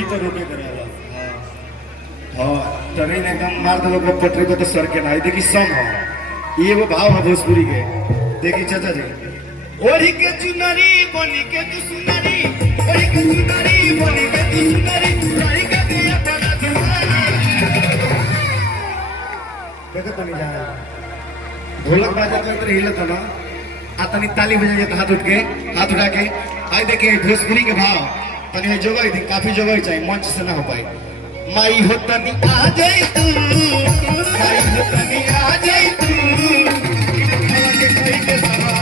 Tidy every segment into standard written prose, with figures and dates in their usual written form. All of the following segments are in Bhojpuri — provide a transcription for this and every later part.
वही तो रोके करेगा। हाँ ट्रेन एकदम मार दो पटरी को तो सर के ना देखी सम हो ये वो भाव है भोजपुरी के। देखी चाचा जी ओढ़ी के चुनरी बनी के तू सुनरी, ओढ़ी के चुनरी बनी के तू सुनरी, ओढ़ी के दिया बना दुआरा। देखो तो नहीं जाना ढोलक बाजा करते हिलत हो ना तनी ताली बजाइए तो हाथ उठ के हाथ उठा के आई देखिए भोजपुरी के भाव तनी जगह थी काफी जगह चाहिए मंच से ना हो पाई। माई हो तनी आ जाई तू, माई हो तनी आ जाई तू, के कोई के सवा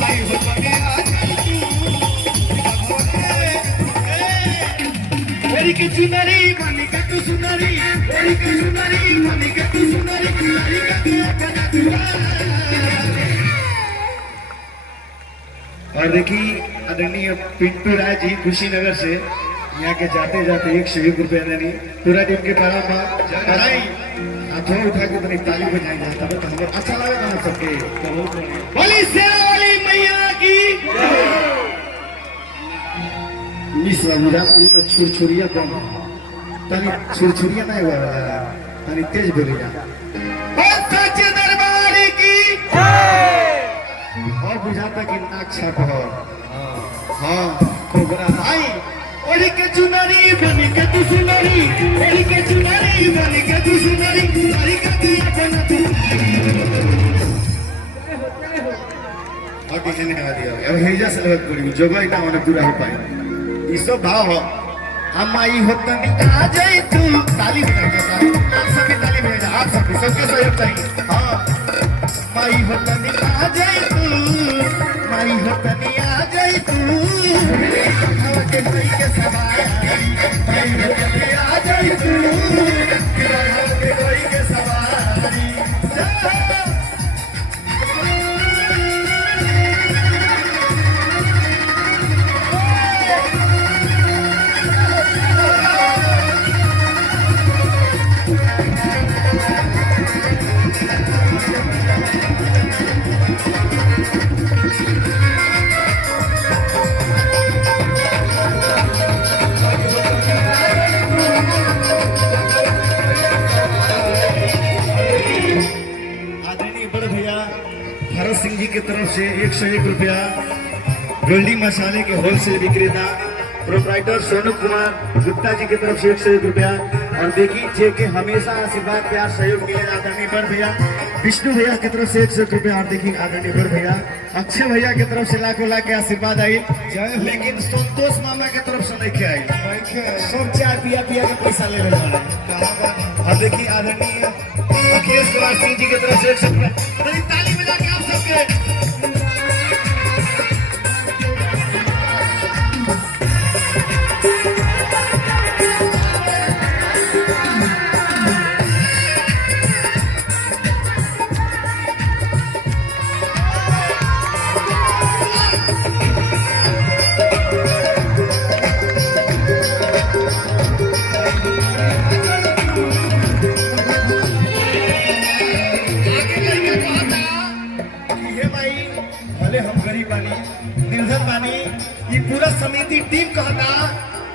माई हो तनी आ जाई तू, ओरी के चुनरी बनी के तू सुनरी, ओरी के चुनरी बनी के तू सुनरी, ओरी के दिया बना दुआरा। और देखिए आदरणीय पिंटू राय जी कुशीनगर से यहाँ के जाते जाते 101 रुपया देनी पूरा टीम के पारा कराई हाथों उठा के तनी ताली बजाई जाता है तो हमें अच्छा लगा ना सबके। बोली शेरा वाली मैया की मिस रघुराम जी तो छुरछुरिया कम तनी छुरछुरिया नहीं हुआ तनी तेज बोली जा सच्चे दरबार की और बुझाता कि नाक छाप हो। हाँ कोबरा आई ओढ़ी के चुनरी बनी के तू सुनरी, ओढ़ी के चुनरी बनी के तू सुनरी, ओढ़ी के दिया बना तू। और किसी ने कहा दिया अब हेजा से लगत पड़ी जगह इतना होने पूरा हो पाए ये सब भाव हो। हम आई हो तनी आ जाई तू ताली बजा आप सबकी ताली बजा आप सबके सहयोग चाहिए। हाँ माई हो तनी आ जाई तू, माई हो तनी आ जाई तू, के कोई के सवारी माई हो तनी आ जाई तू, के कोई के सवारी। भरत सिंह जी की तरफ से 101 रुपया, गोल्डी मसाले के होलसेल विक्रेता प्रोप्राइटर सोनू कुमार गुप्ता जी की तरफ से 101 रुपया। और देखिए जे के हमेशा आशीर्वाद प्यार सहयोग मिलेगा आदरणीय बड़ भैया विष्णु भैया की तरफ से 101 रुपया। और देखिए आदरणीय बड़ भैया अक्षय भैया की तरफ से लाखों लाख के आशीर्वाद आई, लेकिन संतोष मामा की तरफ से नहीं आई सब चार पिया पिया के पैसा ले रहे। और देखिए आदरणीय अखिलेश कुमार सिंह जी की तरफ से 100 रुपया ताली बजा के आप सबके। निर्धन बानी ये पूरा समिति टीम कहता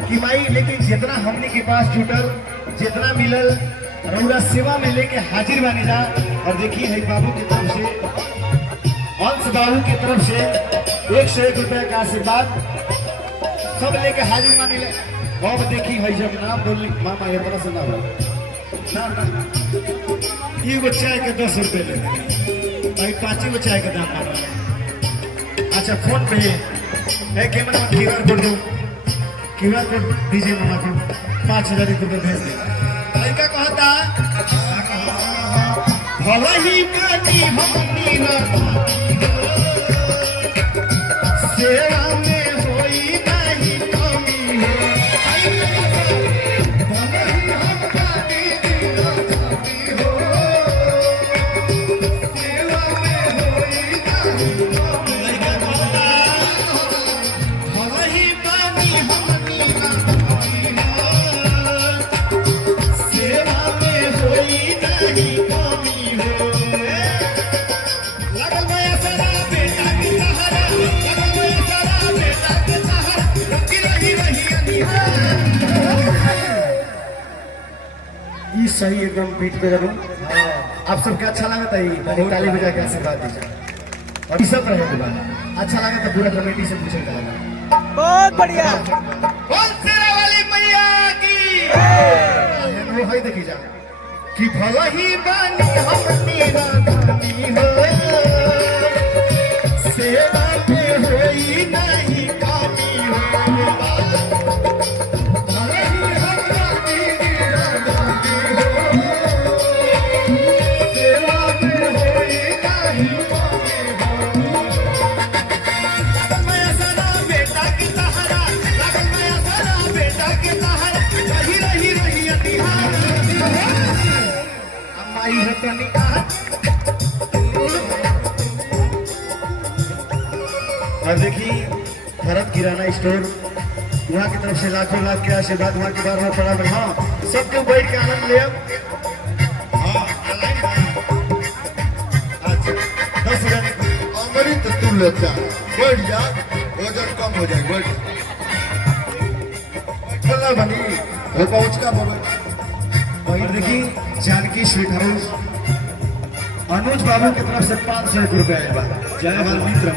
कि भाई लेकिन जितना हमने के पास जुटल जितना मिलल रउरा सेवा में लेके हाजिर बानी जा। और देखिए है बाबू की तरफ से अंश बाबू की तरफ से 101 रुपया का आशीर्वाद सब लेके हाजिर मानी ले। अब देखी है जब नाम बोल मामा ये तरह से ना हो ये वो चाय के 10 रुपये ले भाई 5 वो चाय के दाम मामा। अच्छा फोन पे है कैमरा QR कोड दो QR कोड दीजिए मामा को 5000 रुपये भेज दे। लड़का कहता भला ही पानी हमनी सेवा में होई नहीं कमी भला ही हम पानी हो सेवा में होई नहीं भला ही पानी हमनी सेवा में होई नहीं कमी हो। लगल मैं सारा बेटा की सहारा लगल मैं सारा ये सही एकदम पीठ पे करूँ। आप सबके अच्छा लगा था ये ताली बजा के आशीर्वाद दीजिए और ये सब रहे बात अच्छा लगा तो पूरा कमेटी से पूछे लगा बहुत बढ़िया वाली मैया की वो है देखी जा कि भला ही बानी हम तेरा दानी हो सेवा पे होई नहीं कानी हो भला ही हम तेरा दानी हो सेवा पे होई नहीं कानी हो लगन माया सारा बेटा के सहारा लगन माया सारा बेटा के सहारा रही रही रही अतिहार अम्माई है कनिका और देखिए भरत किराना स्टोर वहाँ की तरफ से लाखों लाख के आशीर्वाद वहाँ के बार में पड़ा में हाँ सबके बैठ के आनंद ले हाँ अच्छा 10,000 अमृत तुम लेता बैठ जा वजन कम हो जाए बैठ चलना बनी वो पहुंच का मोबाइल वही देखिए जानकी स्वीट हाउस अनुज बाबू की तरफ से 500 रुपए आए बा जय हमारे मित्र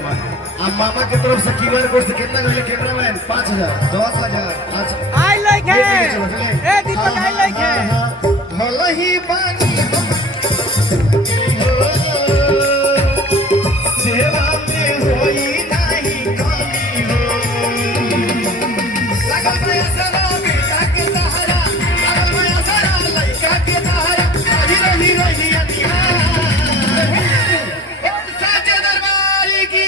अब मामा की तरफ से क्यूआर कोड से कितना मिले कैमरामैन 5,000 10,000 अच्छा आई लाइक है ए दीपक आई लाइक है भला ही बानी सेवा में होई नहीं कमी हो लगन माया सारा बेटा के सहारा लगन माया सारा लड़का के सहारा रही रही रही अतिहार साचे दरबार की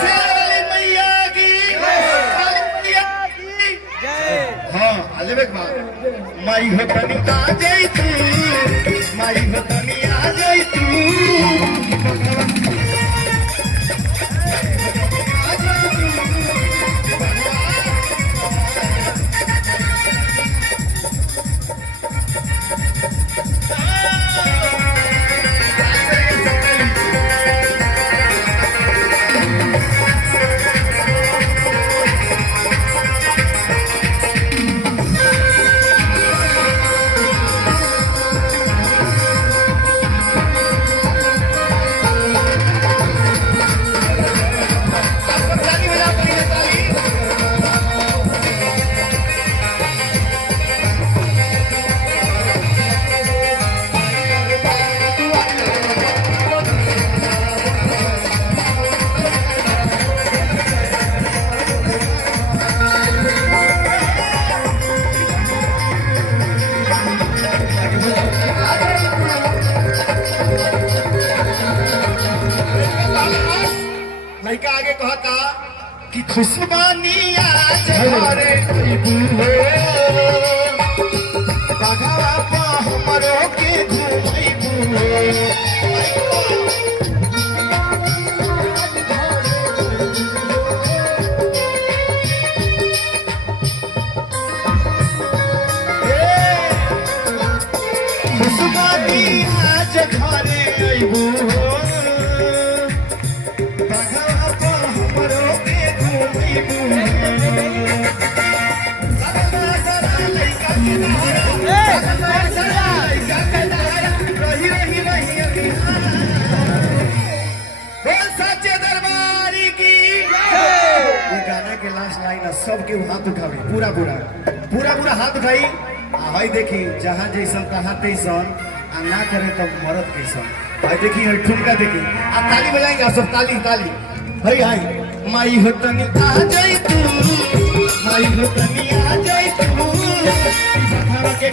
शेर वाली मैया की काली मैया की जय हाँ अलग बात माई हो तनी आ जाई तू माई हो तनी आ जाई तू लड़का आगे कहता कि खुशबानी आज हमारे बघावा पा हमरो के घुमैबू खुशबानी आज घरे अइबू सबके हाथ उठावे पूरा पूरा पूरा पूरा हाथ उठाई भाई देखी जहाँ जैसन तहाँ तैसन आ ना करे तो मरद कैसन भाई देखी ठुमका देखी आ ताली बजाएंगे सब ताली ताली भाई हाय माई हो तनी आ जाई तू माई हो तनी आ जाई तू के